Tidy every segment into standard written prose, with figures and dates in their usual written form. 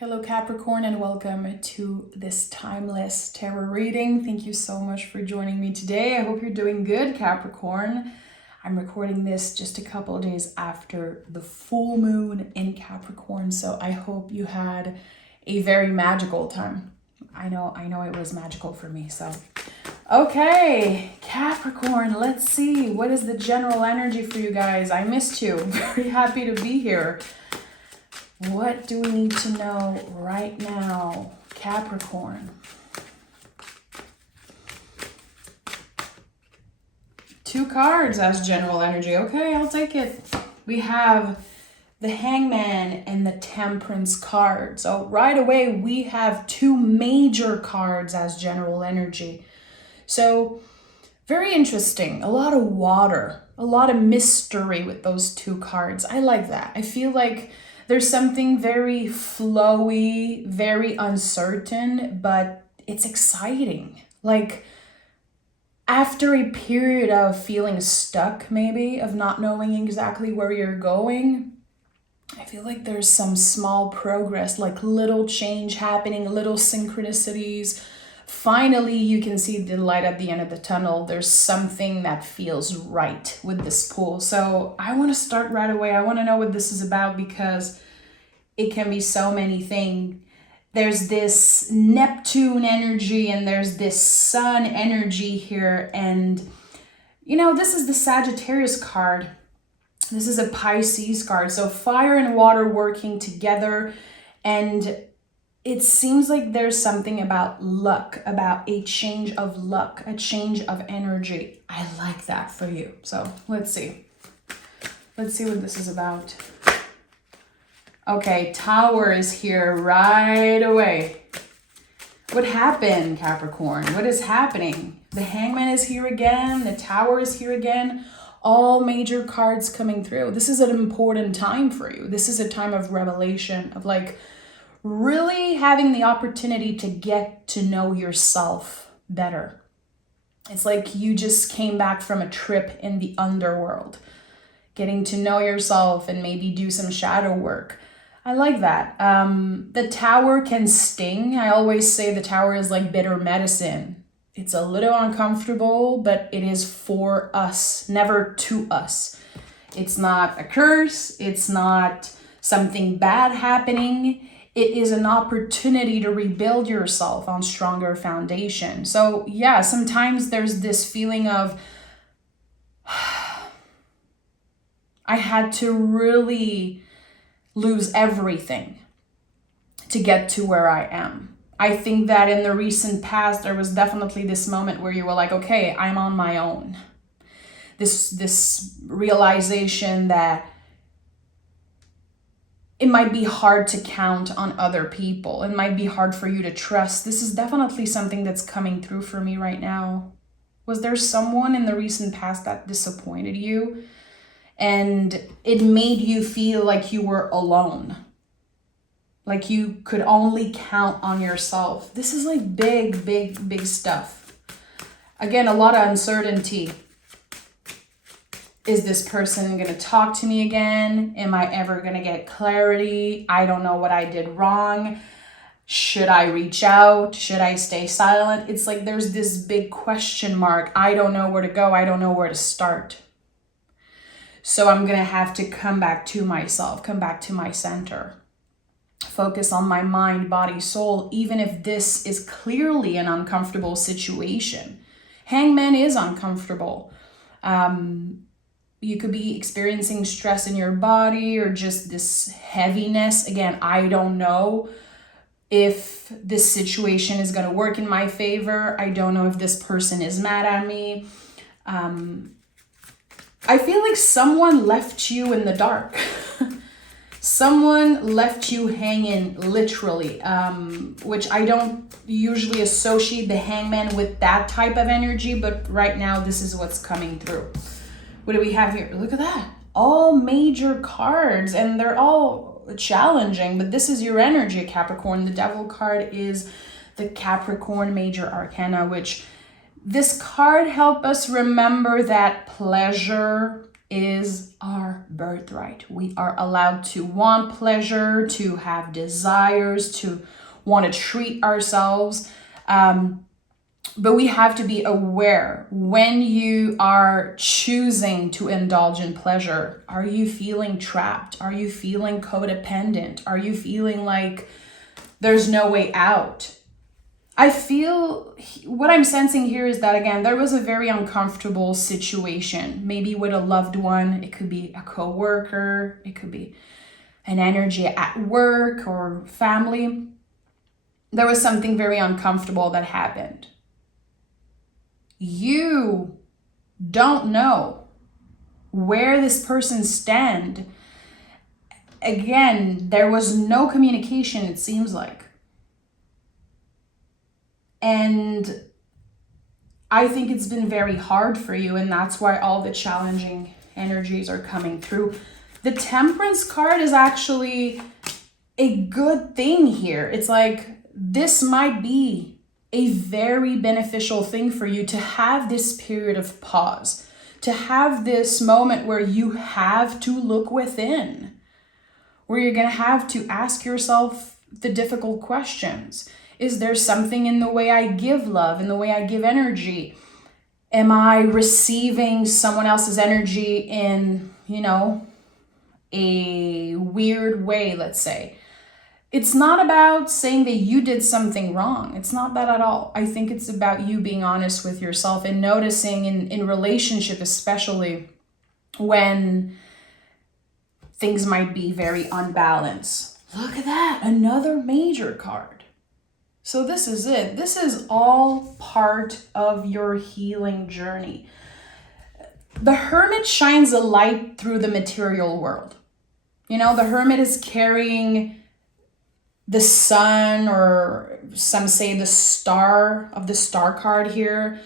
Hello Capricorn, and welcome to this timeless tarot reading. Thank you so much for joining me today. I hope you're doing good, Capricorn. I'm recording this just a couple of days after the full moon in Capricorn, so I hope you had a very magical time. I know it was magical for me. So okay, Capricorn, let's see, what is the general energy for you guys? I missed you. Very happy to be here. What do we need to know right now, Capricorn? Two cards as general energy. Okay, I'll take it. We have the Hangman and the Temperance card. So right away, we have two major cards as general energy. So very interesting. A lot of water, a lot of mystery with those two cards. I like that. I feel like there's something very flowy, very uncertain, but it's exciting. Like after a period of feeling stuck, maybe, of not knowing exactly where you're going, I feel like there's some small progress, like little change happening, little synchronicities. Finally, you can see the light at the end of the tunnel. There's something that feels right with this pool. So I want to start right away. I want to know what this is about because it can be so many things. There's this Neptune energy and there's this Sun energy here. And, this is the Sagittarius card. This is a Pisces card. So fire and water working together. And it seems like there's something about luck, about a change of luck, a change of energy. I like that for you. So let's see. Let's see what this is about. Okay, Tower is here right away. What happened, Capricorn? What is happening? The Hangman is here again. The Tower is here again. All major cards coming through. This is an important time for you. This is a time of revelation, of really having the opportunity to get to know yourself better. It's like you just came back from a trip in the underworld, getting to know yourself and maybe do some shadow work. I like that. The Tower can sting. I always say the Tower is like bitter medicine. It's a little uncomfortable, but it is for us, never to us. It's not a curse. It's not something bad happening. It is an opportunity to rebuild yourself on stronger foundation. So yeah, sometimes there's this feeling of, I had to really lose everything to get to where I am. I think that in the recent past, there was definitely this moment where you were like, okay, I'm on my own. This realization that it might be hard to count on other people. It might be hard for you to trust. This is definitely something that's coming through for me right now. Was there someone in the recent past that disappointed you? And it made you feel like you were alone. Like you could only count on yourself. This is like big, big, big stuff. Again, a lot of uncertainty. Is this person going to talk to me again? Am I ever going to get clarity? I don't know what I did wrong. Should I reach out? Should I stay silent? It's like there's this big question mark. I don't know where to go. I don't know where to start. So I'm going to have to come back to myself, come back to my center. Focus on my mind, body, soul, even if this is clearly an uncomfortable situation. Hangman is uncomfortable. You could be experiencing stress in your body or just this heaviness. Again, I don't know if this situation is going to work in my favor. I don't know if this person is mad at me. I feel like someone left you in the dark. Someone left you hanging, literally, which I don't usually associate the Hangman with that type of energy, but right now this is what's coming through. What do we have here? Look at that. All major cards, and they're all challenging, but this is your energy, Capricorn. The Devil card is the Capricorn Major Arcana, which this card helps us remember that pleasure is our birthright. We are allowed to want pleasure, to have desires, to want to treat ourselves. But we have to be aware when you are choosing to indulge in pleasure. Are you feeling trapped? Are you feeling codependent? Are you feeling like there's no way out? I feel what I'm sensing here is that, again, there was a very uncomfortable situation, maybe with a loved one. It could be a coworker. It could be an energy at work or family. There was something very uncomfortable that happened. You don't know where this person stands. Again, there was no communication, it seems like. And I think it's been very hard for you, and that's why all the challenging energies are coming through. The Temperance card is actually a good thing here. It's like this might be a very beneficial thing for you to have this period of pause, to have this moment where you have to look within, where you're going to have to ask yourself the difficult questions. Is there something in the way I give love, in the way I give energy? Am I receiving someone else's energy in, a weird way, let's say? It's not about saying that you did something wrong. It's not that at all. I think it's about you being honest with yourself and noticing in relationship, especially when things might be very unbalanced. Look at that, another major card. So this is it. This is all part of your healing journey. The Hermit shines a light through the material world. The Hermit is carrying the sun, or some say the star of the star card here,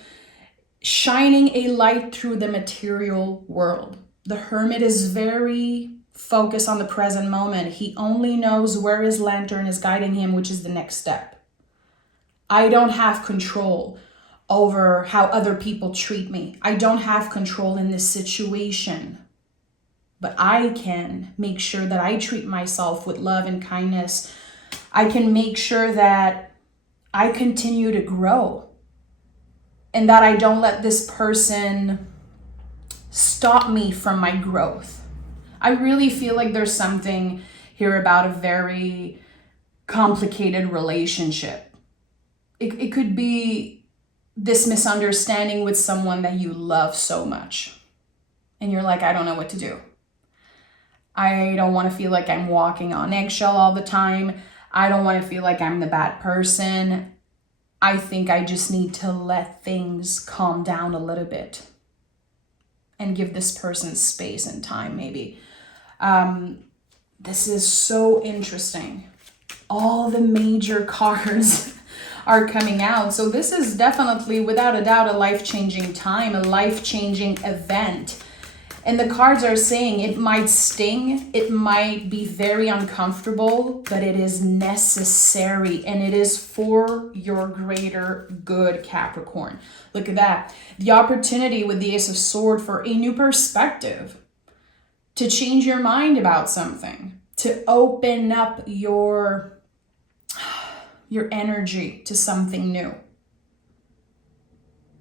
shining a light through the material world. The Hermit is very focused on the present moment. He only knows where his lantern is guiding him, which is the next step. I don't have control over how other people treat me. I don't have control in this situation. But I can make sure that I treat myself with love and kindness. I can make sure that I continue to grow and that I don't let this person stop me from my growth. I really feel like there's something here about a very complicated relationship. It could be this misunderstanding with someone that you love so much. And you're like, I don't know what to do. I don't want to feel like I'm walking on eggshell all the time. I don't want to feel like I'm the bad person. I think I just need to let things calm down a little bit and give this person space and time, maybe. This is so interesting. All the major cards are coming out. So this is definitely, without a doubt, a life-changing time, a life-changing event. And the cards are saying it might sting, it might be very uncomfortable, but it is necessary and it is for your greater good, Capricorn. Look at that. The opportunity with the Ace of Swords for a new perspective, to change your mind about something, to open up your energy to something new.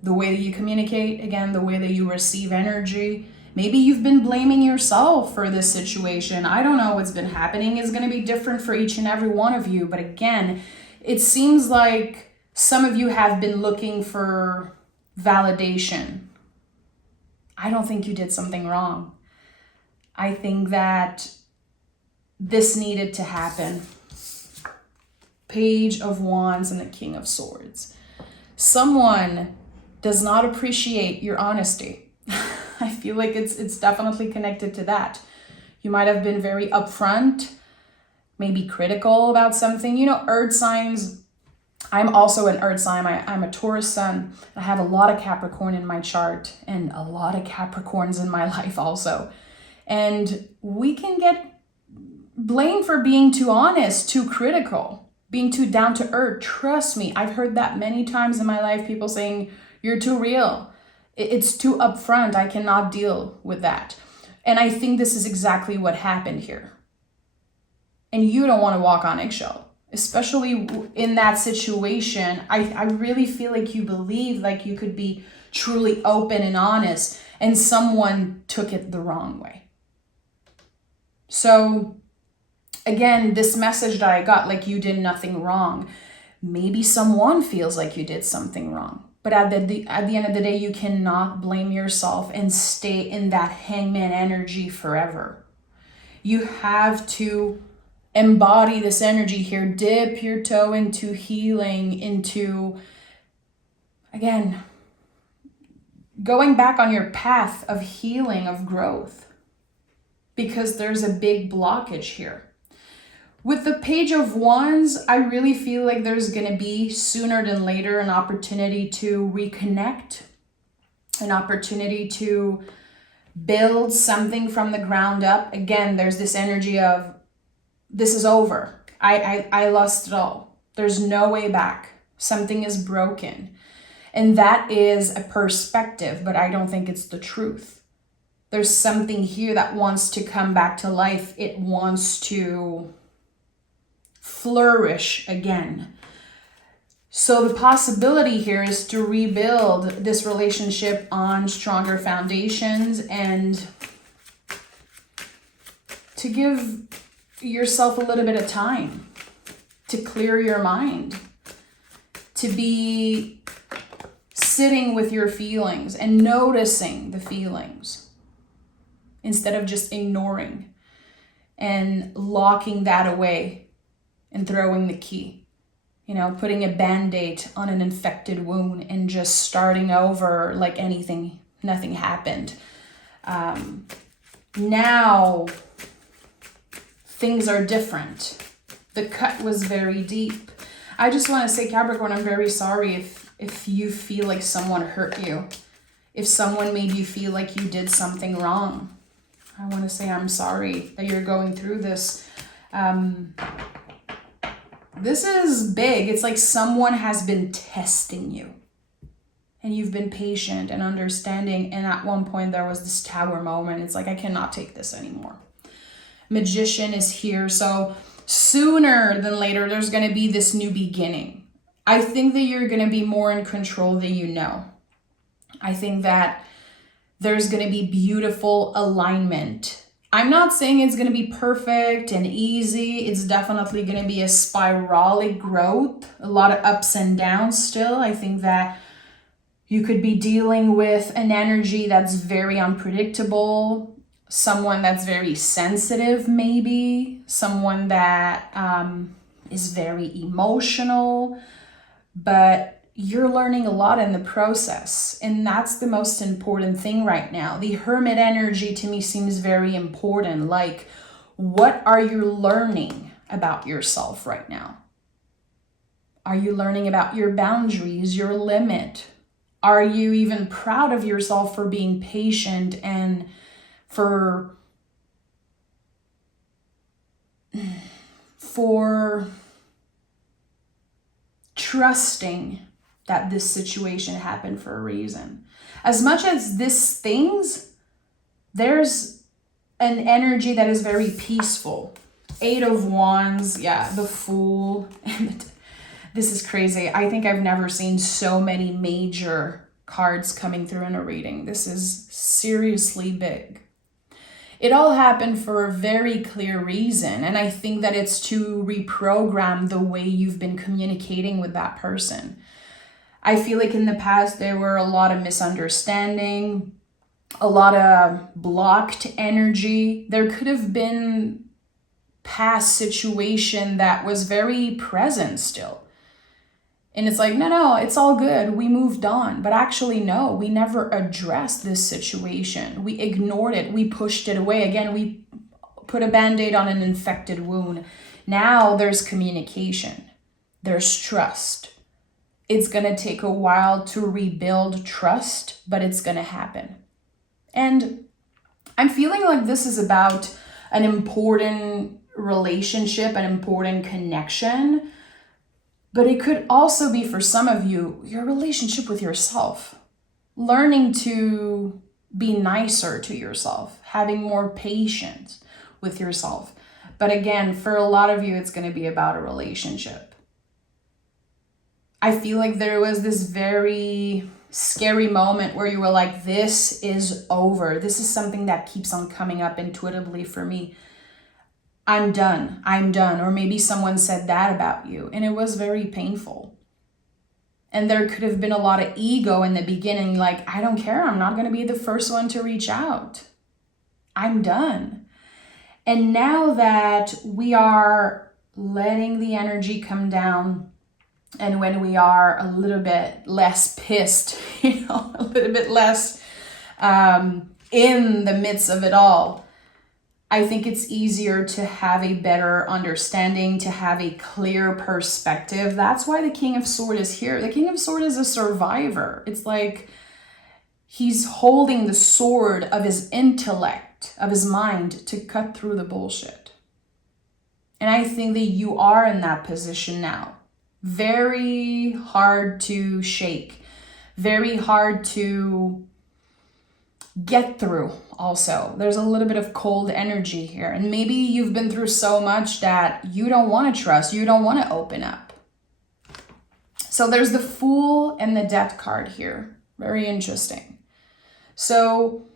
The way that you communicate, again, the way that you receive energy. Maybe you've been blaming yourself for this situation. I don't know what's been happening. It's going to be different for each and every one of you. But again, it seems like some of you have been looking for validation. I don't think you did something wrong. I think that this needed to happen. Page of Wands and the King of Swords. Someone does not appreciate your honesty. I feel like it's definitely connected to that. You might have been very upfront, maybe critical about something. Earth signs, I'm also an earth sign. I'm a Taurus sun. I have a lot of Capricorn in my chart and a lot of Capricorns in my life also. And we can get blamed for being too honest, too critical, being too down to earth. Trust me, I've heard that many times in my life, people saying, you're too real. It's too upfront. I cannot deal with that. And I think this is exactly what happened here. And you don't want to walk on eggshell, especially in that situation. I really feel like you believe like you could be truly open and honest, and someone took it the wrong way. So again, this message that I got, like you did nothing wrong. Maybe someone feels like you did something wrong. But at the end of the day, you cannot blame yourself and stay in that hangman energy forever. You have to embody this energy here. Dip your toe into healing, into, again, going back on your path of healing, of growth. Because there's a big blockage here. With the Page of Wands, I really feel like there's going to be sooner than later an opportunity to reconnect, an opportunity to build something from the ground up. Again, there's this energy of, this is over. I lost it all. There's no way back. Something is broken. And that is a perspective, but I don't think it's the truth. There's something here that wants to come back to life. It wants to flourish again. So the possibility here is to rebuild this relationship on stronger foundations and to give yourself a little bit of time to clear your mind, to be sitting with your feelings and noticing the feelings instead of just ignoring and locking that away and throwing the key, putting a band-aid on an infected wound and just starting over like nothing happened. Now things are different. The cut was very deep. I just want to say, Capricorn, I'm very sorry if you feel like someone hurt you, if someone made you feel like you did something wrong. I want to say I'm sorry that you're going through this. This is big. It's like someone has been testing you and you've been patient and understanding. And at one point there was this tower moment. It's like, I cannot take this anymore. Magician is here. So sooner than later, there's going to be this new beginning. I think that you're going to be more in control than you know. I think that there's going to be beautiful alignment. I'm not saying it's going to be perfect and easy. It's definitely going to be a spiralic growth, a lot of ups and downs still. I think that you could be dealing with an energy that's very unpredictable, someone that's very sensitive maybe, someone that is very emotional, but you're learning a lot in the process, and that's the most important thing right now. The Hermit energy to me seems very important. Like, what are you learning about yourself right now? Are you learning about your boundaries, your limit? Are you even proud of yourself for being patient and for trusting that this situation happened for a reason? As much as this stings, there's an energy that is very peaceful. 8 of Wands, the Fool. And this is crazy. I think I've never seen so many major cards coming through in a reading. This is seriously big. It all happened for a very clear reason, and I think that it's to reprogram the way you've been communicating with that person. I feel like in the past there were a lot of misunderstanding, a lot of blocked energy. There could have been past situation that was very present still. And it's like, no, it's all good. We moved on. But actually, no, we never addressed this situation. We ignored it. We pushed it away. Again, we put a band-aid on an infected wound. Now there's communication. There's trust. It's going to take a while to rebuild trust, but it's going to happen. And I'm feeling like this is about an important relationship, an important connection. But it could also be, for some of you, your relationship with yourself. Learning to be nicer to yourself, having more patience with yourself. But again, for a lot of you, it's going to be about a relationship. I feel like there was this very scary moment where you were like, this is over. This is something that keeps on coming up intuitively for me. I'm done. Or maybe someone said that about you, and it was very painful. And there could have been a lot of ego in the beginning, like, I don't care. I'm not going to be the first one to reach out. I'm done. And now that we are letting the energy come down, and when we are a little bit less pissed, a little bit less in the midst of it all, I think it's easier to have a better understanding, to have a clear perspective. That's why the King of Swords is here. The King of Swords is a survivor. It's like he's holding the sword of his intellect, of his mind, to cut through the bullshit. And I think that you are in that position now. Very hard to shake. Very hard to get through also. There's a little bit of cold energy here. And maybe you've been through so much that you don't want to trust. You don't want to open up. So there's the Fool and the Death card here. Very interesting. So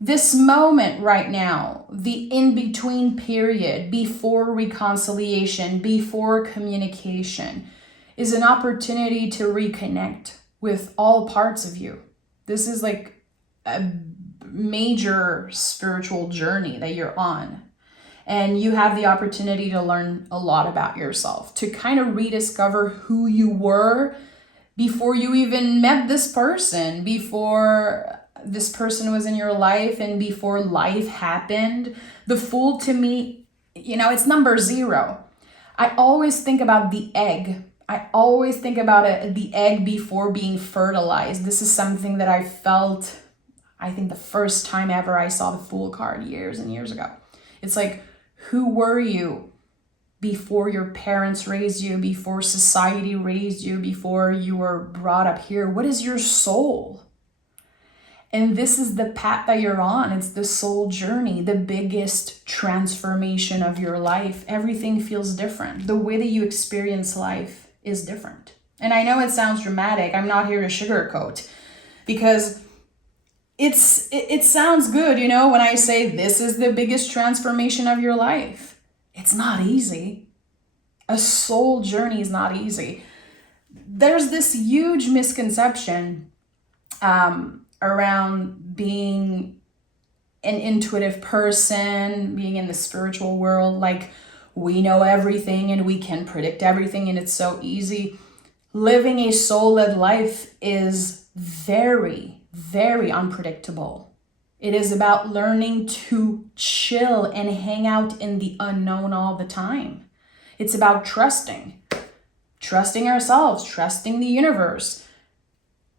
this moment right now, the in-between period before reconciliation, before communication, is an opportunity to reconnect with all parts of you. This is like a major spiritual journey that you're on. And you have the opportunity to learn a lot about yourself, to kind of rediscover who you were before you even met this person, before this person was in your life, and before life happened. The Fool, to me, it's number 0. I always think about the egg. I always think about the egg before being fertilized. This is something that I felt, I think, the first time ever I saw the Fool card years and years ago. It's like, who were you before your parents raised you, before society raised you, before you were brought up here? What is your soul? And this is the path that you're on. It's the soul journey, the biggest transformation of your life. Everything feels different. The way that you experience life is different. And I know it sounds dramatic. I'm not here to sugarcoat, because it sounds good, when I say this is the biggest transformation of your life. It's not easy. A soul journey is not easy. There's this huge misconception around being an intuitive person, being in the spiritual world, like we know everything and we can predict everything and it's so easy. Living a soul-led life is very, very unpredictable. It is about learning to chill and hang out in the unknown all the time. It's about trusting ourselves, trusting the universe,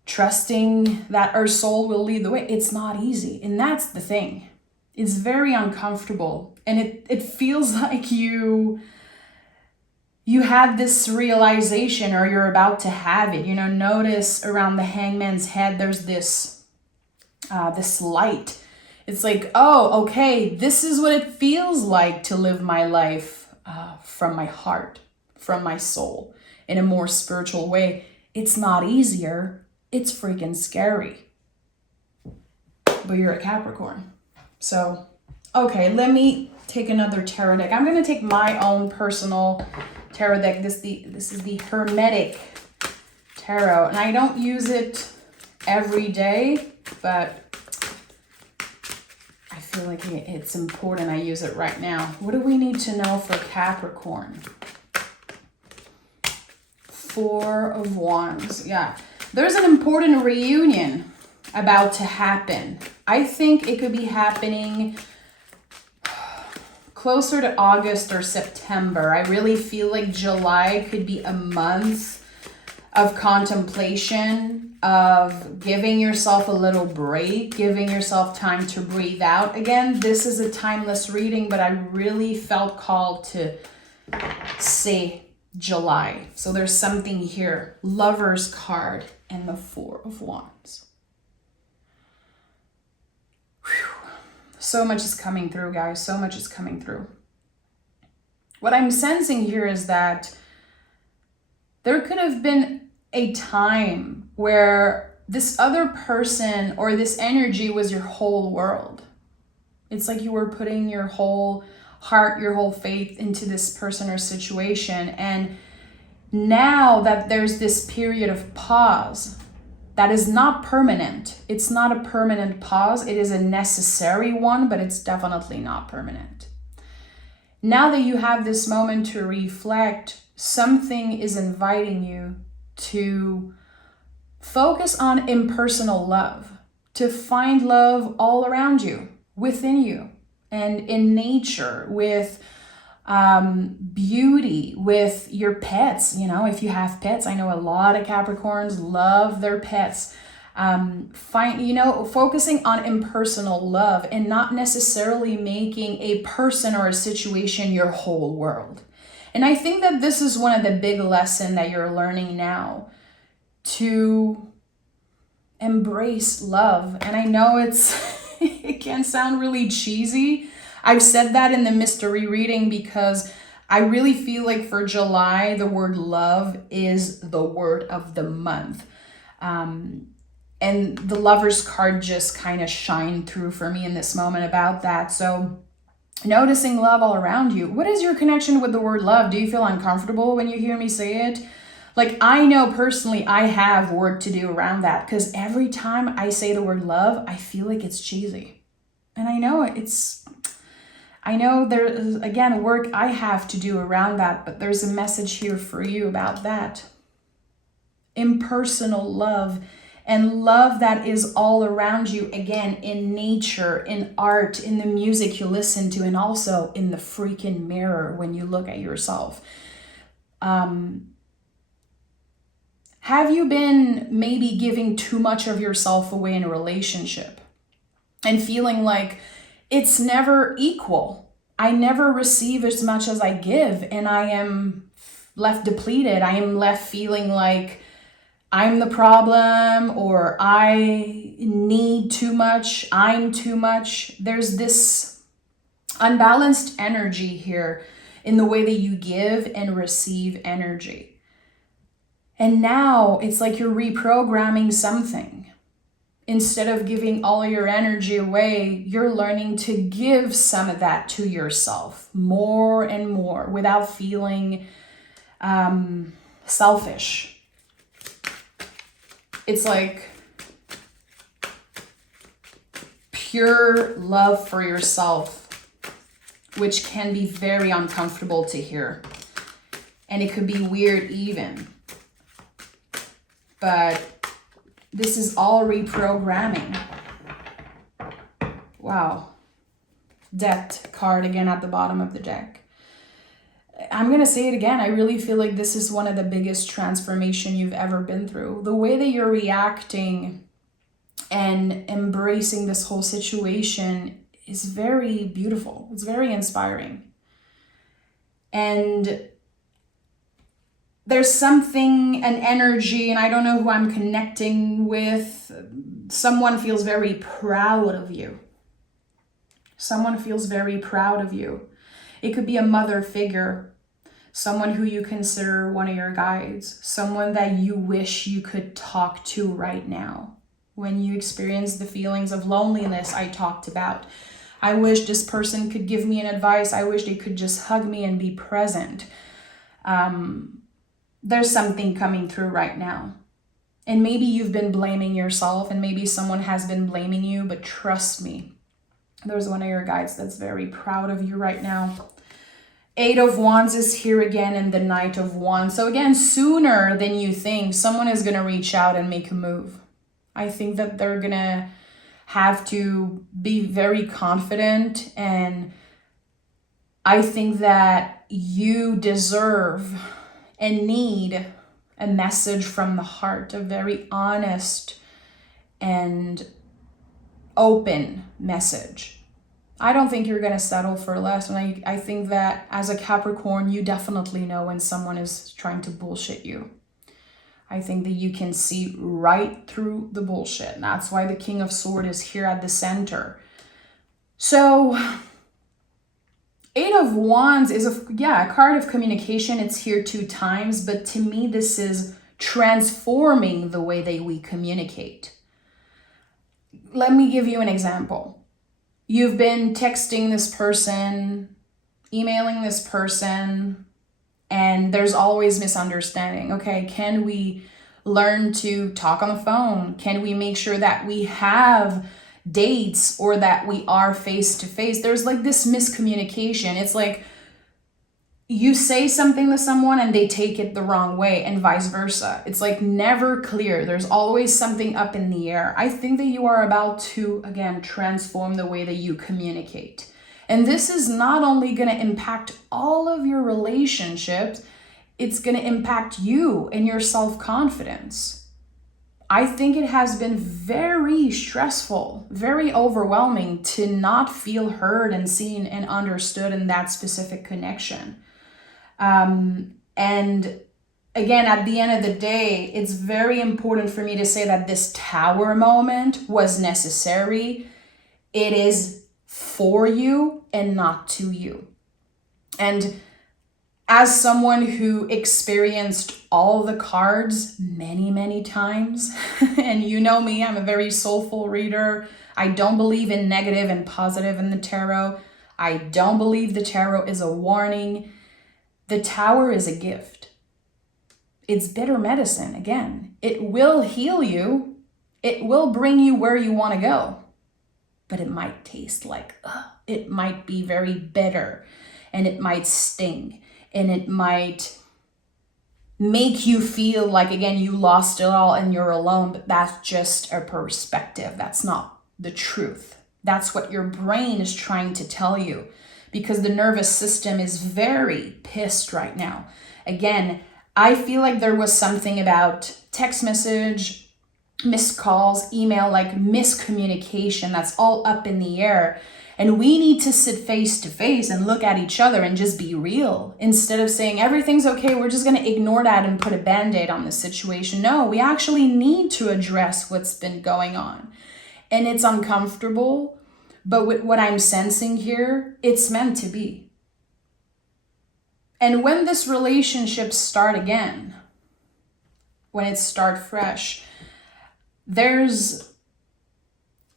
trusting that our soul will lead the way. It's not easy. And that's the thing. It's very uncomfortable. And it feels like you have this realization, or you're about to have it. Notice around the Hangman's head, there's this light. It's like, oh, okay, this is what it feels like to live my life from my heart, from my soul, in a more spiritual way. It's not easier. It's freaking scary. But you're a Capricorn. So, okay, let me take another tarot deck. I'm going to take my own personal tarot deck. This is the Hermetic Tarot. And I don't use it every day, but I feel like it's important I use it right now. What do we need to know for Capricorn? 4 of Wands. Yeah. There's an important reunion about to happen. I think it could be happening closer to August or September. I really feel like July could be a month of contemplation, of giving yourself a little break, giving yourself time to breathe out. Again, this is a timeless reading, but I really felt called to say July. So there's something here. Lover's card and the 4 of Wands. So much is coming through, guys. So much is coming through. What I'm sensing here is that there could have been a time where this other person or this energy was your whole world. It's like you were putting your whole heart, your whole faith into this person or situation. And now that there's this period of pause, that is not permanent. It's not a permanent pause. It is a necessary one, but it's definitely not permanent. Now that you have this moment to reflect, something is inviting you to focus on impersonal love, to find love all around you, within you, and in nature, with beauty, with your pets. You know, if you have pets, I know a lot of Capricorns love their pets. Focusing on impersonal love and not necessarily making a person or a situation your whole world. And I think that this is one of the big lessons that you're learning now, to embrace love. And I know it can sound really cheesy. I've said that in the mystery reading because I really feel like for July, the word love is the word of the month. And the Lover's card just kind of shined through for me in this moment about that. So noticing love all around you. What is your connection with the word love? Do you feel uncomfortable when you hear me say it? Like, I know personally I have work to do around that, because every time I say the word love, I feel like it's cheesy. And I know there's, again, work I have to do around that, but there's a message here for you about that. Impersonal love, and love that is all around you, again, in nature, in art, in the music you listen to, and also in the freaking mirror when you look at yourself. Have you been maybe giving too much of yourself away in a relationship and feeling like it's never equal? I never receive as much as I give, and I am left depleted. I am left feeling like I'm the problem, or I need too much, I'm too much. There's this unbalanced energy here in the way that you give and receive energy. And now it's like you're reprogramming something. Instead of giving all your energy away, you're learning to give some of that to yourself more and more without feeling selfish. It's like pure love for yourself, which can be very uncomfortable to hear. And it could be weird even. But this is all reprogramming. Wow. Death card again at the bottom of the deck. I'm going to say it again. I really feel like this is one of the biggest transformation you've ever been through. The way that you're reacting and embracing this whole situation is very beautiful. It's very inspiring. And there's something, an energy, and I don't know who I'm connecting with. Someone feels very proud of you. Someone feels very proud of you. It could be a mother figure, someone who you consider one of your guides, someone that you wish you could talk to right now. When you experience the feelings of loneliness I talked about, I wish this person could give me an advice. I wish they could just hug me and be present. There's something coming through right now. And maybe you've been blaming yourself, and maybe someone has been blaming you, but trust me, there's one of your guides that's very proud of you right now. 8 of Wands is here again, and the Knight of Wands. So again, sooner than you think, someone is going to reach out and make a move. I think that they're going to have to be very confident, and I think that you deserve and need a message from the heart, a very honest and open message. I don't think you're going to settle for less. And I think that as a Capricorn, you definitely know when someone is trying to bullshit you. I think that you can see right through the bullshit. And that's why the King of Swords is here at the center. So 8 of Wands is a card of communication. It's here 2 times, but to me, this is transforming the way that we communicate. Let me give you an example. You've been texting this person, emailing this person, and there's always misunderstanding. Okay, can we learn to talk on the phone? Can we make sure that we have dates or that we are face to face? There's like this miscommunication. It's like you say something to someone and they take it the wrong way, and vice versa. It's like never clear. There's always something up in the air. I think that you are about to, again, transform the way that you communicate. And this is not only going to impact all of your relationships, it's going to impact you and your self-confidence. I think it has been very stressful, very overwhelming to not feel heard and seen and understood in that specific connection. And again, at the end of the day, it's very important for me to say that this tower moment was necessary. It is for you and not to you. And as someone who experienced all the cards many, many times, and you know me, I'm a very soulful reader. I don't believe in negative and positive in the tarot. I don't believe the tarot is a warning. The tower is a gift. It's bitter medicine, again. It will heal you. It will bring you where you want to go. But it might taste like, it might be very bitter, and it might sting, and it might make you feel like, again, you lost it all and you're alone, but that's just a perspective. That's not the truth. That's what your brain is trying to tell you, because the nervous system is very pissed right now. Again, I feel like there was something about text message, missed calls, email, like miscommunication that's all up in the air. And we need to sit face to face and look at each other and just be real, instead of saying everything's okay, we're just going to ignore that and put a band-aid on the situation. No, we actually need to address what's been going on. And it's uncomfortable, but with what I'm sensing here, it's meant to be. And when this relationship start again, when it start fresh, there's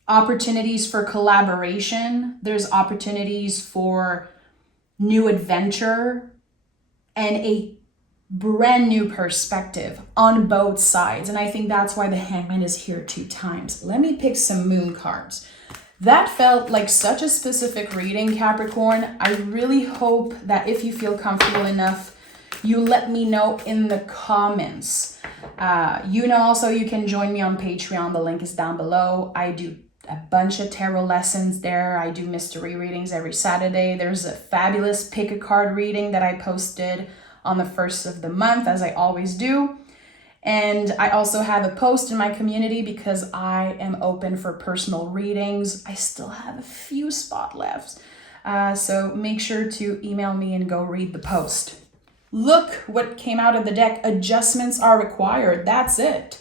opportunities for collaboration. There's opportunities for new adventure and a brand new perspective on both sides. And I think that's why the Hangman is here 2 times. Let me pick some moon cards. That felt like such a specific reading, Capricorn. I really hope that if you feel comfortable enough, you let me know in the comments. Also you can join me on Patreon. The link is down below. I do a bunch of tarot lessons there. I do mystery readings every Saturday. There's a fabulous pick a card reading that I posted on the 1st of the month, as I always do. And I also have a post in my community because I am open for personal readings. I still have a few spots left. So make sure to email me and go read the post. Look what came out of the deck. Adjustments are required. That's it.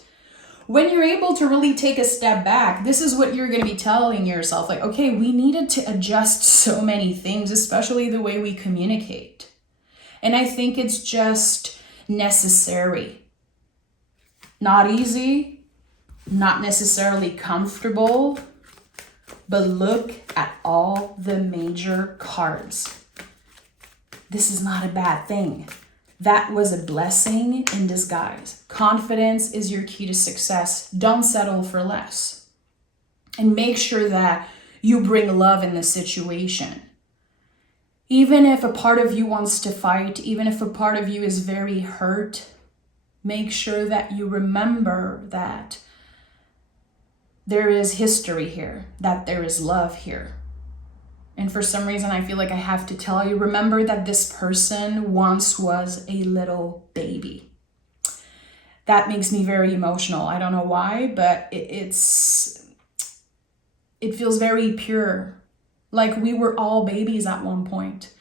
When you're able to really take a step back, this is what you're going to be telling yourself. Like, okay, we needed to adjust so many things, especially the way we communicate. And I think it's just necessary. Not easy, not necessarily comfortable, but look at all the major cards. This is not a bad thing. That was a blessing in disguise. Confidence is your key to success. Don't settle for less. And make sure that you bring love in the situation. Even if a part of you wants to fight, even if a part of you is very hurt, make sure that you remember that there is history here, that there is love here. And for some reason, I feel like I have to tell you, remember that this person once was a little baby. That makes me very emotional. I don't know why, but it feels very pure. Like we were all babies at one point.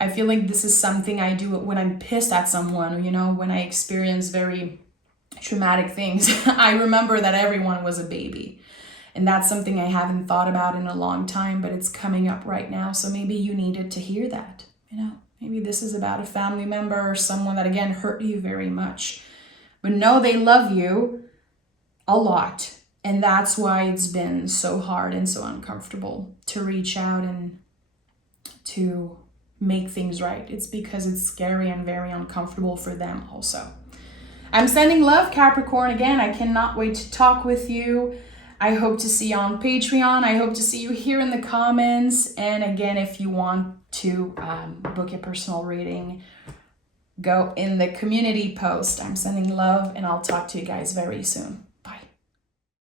I feel like this is something I do when I'm pissed at someone, when I experience very traumatic things. I remember that everyone was a baby. And that's something I haven't thought about in a long time, but it's coming up right now. So maybe you needed to hear that. Maybe this is about a family member or someone that, again, hurt you very much. But know they love you a lot. And that's why it's been so hard and so uncomfortable to reach out and to make things right. It's because it's scary and very uncomfortable for them also. I'm sending love, Capricorn. Again, I cannot wait to talk with you. I hope to see you on Patreon. I hope to see you here in the comments. And again, if you want to book a personal reading, go in the community post. I'm sending love, and I'll talk to you guys very soon.